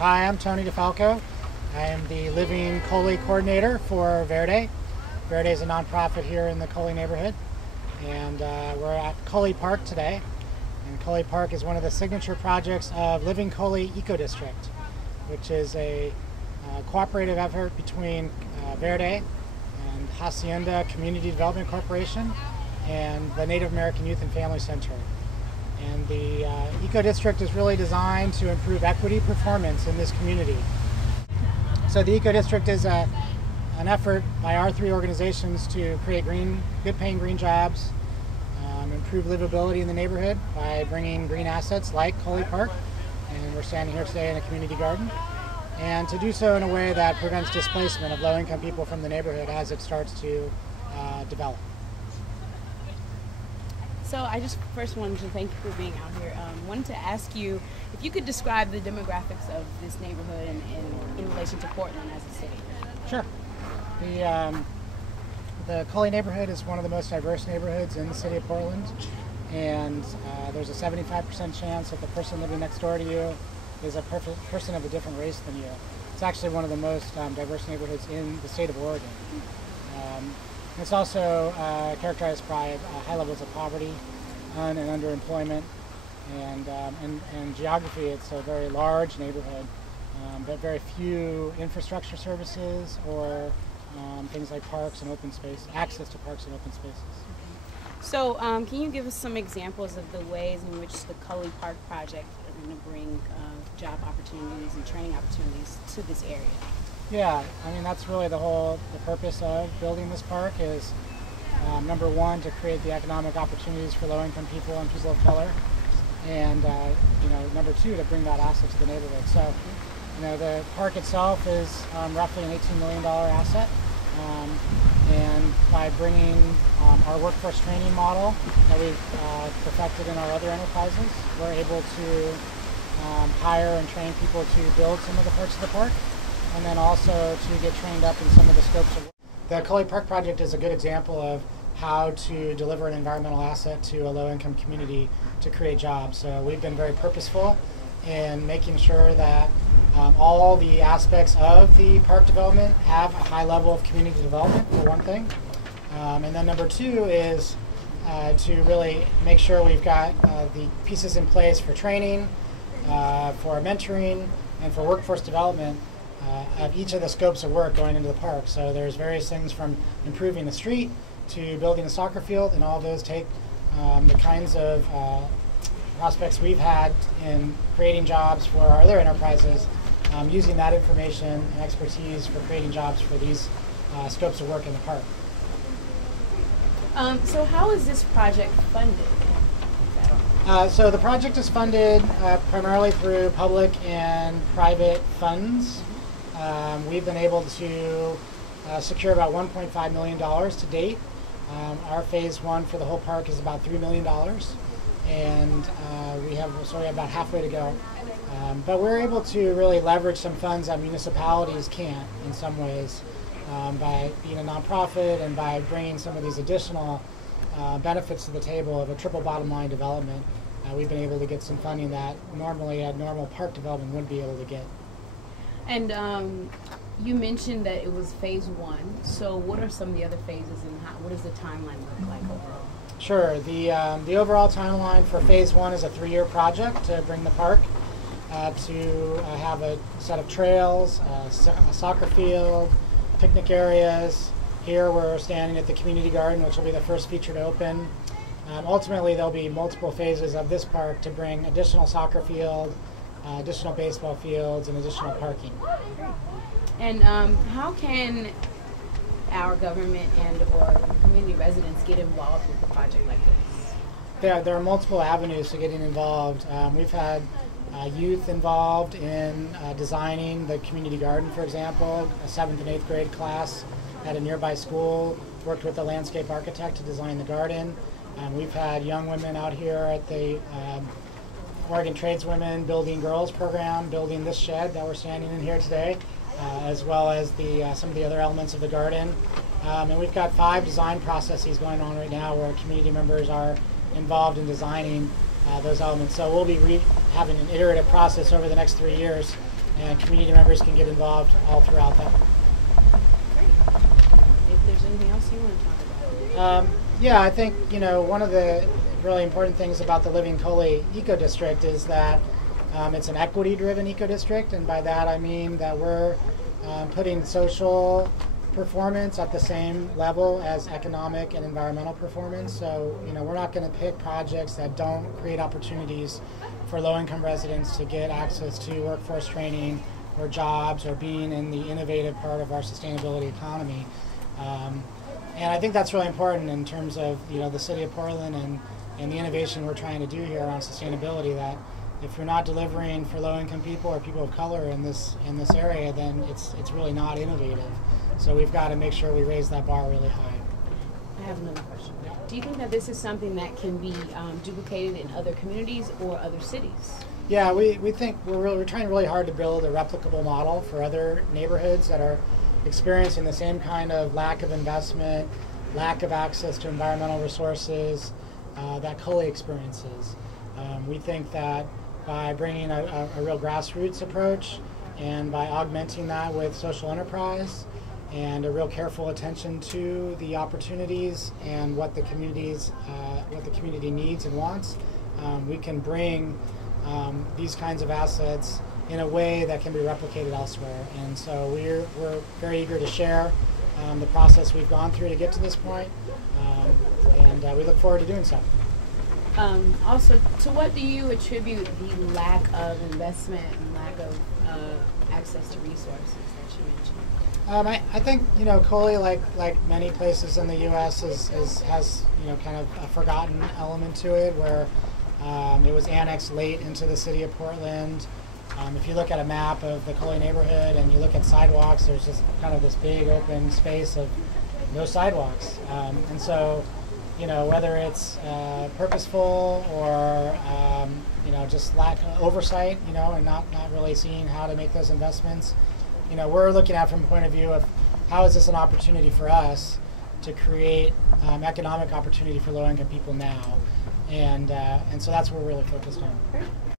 Hi, I'm Tony DeFalco. I am the Living Cully Coordinator for Verde. Verde is a nonprofit here in the Cully neighborhood, and we're at Cully Park today. And Cully Park is one of the signature projects of Living Cully EcoDistrict, which is a cooperative effort between Verde and Hacienda Community Development Corporation and the Native American Youth and Family Center. And the EcoDistrict is really designed to improve equity performance in this community. So the EcoDistrict is an effort by our three organizations to create good paying green jobs, improve livability in the neighborhood by bringing green assets like Cully Park, and we're standing here today in a community garden, and to do so in a way that prevents displacement of low-income people from the neighborhood as it starts to develop. So I just first wanted to thank you for being out here. Wanted to ask you if you could describe the demographics of this neighborhood and in relation to Portland as a city. Sure. The Cully neighborhood is one of the most diverse neighborhoods in the city of Portland, and there's a 75% chance that the person living next door to you is a person of a different race than you. It's actually one of the most diverse neighborhoods in the state of Oregon. It's also characterized by high levels of poverty and underemployment, and geography. It's a very large neighborhood, but very few infrastructure services or things like parks and open space, access to parks and open spaces. So can you give us some examples of the ways in which the Cully Park project is going to bring job opportunities and training opportunities to this area? Yeah, I mean, that's really the purpose of building this park is, number one, to create the economic opportunities for low-income people and people of color, and number two, to bring that asset to the neighborhood. So, the park itself is roughly an $18 million asset, and by bringing our workforce training model that we've perfected in our other enterprises, we're able to hire and train people to build some of the parts of the park, and then also to get trained up in some of the scopes of work. The Cully Park project is a good example of how to deliver an environmental asset to a low-income community to create jobs. So we've been very purposeful in making sure that all the aspects of the park development have a high level of community development, for one thing. And then number two is to really make sure we've got the pieces in place for training, for mentoring, and for workforce development of each of the scopes of work going into the park. So there's various things from improving the street to building a soccer field, and all of those take the kinds of prospects we've had in creating jobs for our other enterprises, using that information and expertise for creating jobs for these scopes of work in the park. So how is this project funded? So the project is funded primarily through public and private funds. We've been able to secure about $1.5 million to date. Our phase one for the whole park is about $3 million, and we have about halfway to go. But we're able to really leverage some funds that municipalities can't in some ways by being a nonprofit and by bringing some of these additional benefits to the table of a triple bottom line development. We've been able to get some funding that normally a normal park development wouldn't be able to get. And you mentioned that it was phase one. So what are some of the other phases, and what does the timeline look like overall? Sure. The overall timeline for phase one is a 3-year project to bring the park to have a set of trails, a soccer field, picnic areas. Here we're standing at the community garden, which will be the first feature to open. Ultimately, there'll be multiple phases of this park to bring additional soccer field, additional baseball fields, and additional parking. And how can our government and or community residents get involved with a project like this? There are multiple avenues to getting involved. We've had youth involved in designing the community garden, for example. A 7th and 8th grade class at a nearby school worked with a landscape architect to design the garden. We've had young women out here at the Oregon Tradeswomen Building Girls program, building this shed that we're standing in here today, as well as some of the other elements of the garden. And we've got 5 design processes going on right now where community members are involved in designing those elements. So we'll be having an iterative process over the next 3 years and community members can get involved all throughout that. Great. If there's anything else you want to talk about. Yeah, I think one of the really important things about the Living Cully EcoDistrict is that it's an equity-driven eco-district, and by that I mean that we're putting social performance at the same level as economic and environmental performance. So, we're not going to pick projects that don't create opportunities for low-income residents to get access to workforce training or jobs or being in the innovative part of our sustainability economy. And I think that's really important in terms of the city of Portland and the innovation we're trying to do here on sustainability, that if you're not delivering for low-income people or people of color in this area, then it's really not innovative. So we've got to make sure we raise that bar really high. I have another question. Do you think that this is something that can be duplicated in other communities or other cities? Yeah, we think we're trying really hard to build a replicable model for other neighborhoods that are experiencing the same kind of lack of investment, lack of access to environmental resources that Cully experiences. We think that by bringing a real grassroots approach and by augmenting that with social enterprise and a real careful attention to the opportunities and what the community needs and wants, we can bring these kinds of assets in a way that can be replicated elsewhere. And so we're very eager to share the process we've gone through to get to this point, and we look forward to doing so. Also, to what do you attribute the lack of investment and lack of access to resources that you mentioned? I think Cully, like many places in the U.S., has kind of a forgotten element to it, where it was annexed late into the city of Portland. If you look at a map of the Cully neighborhood and you look at sidewalks, there's just kind of this big open space of no sidewalks, and so whether it's purposeful or just lack of oversight, and not really seeing how to make those investments. We're looking at from the point of view of how is this an opportunity for us to create economic opportunity for low-income people now, and so that's what we're really focused on.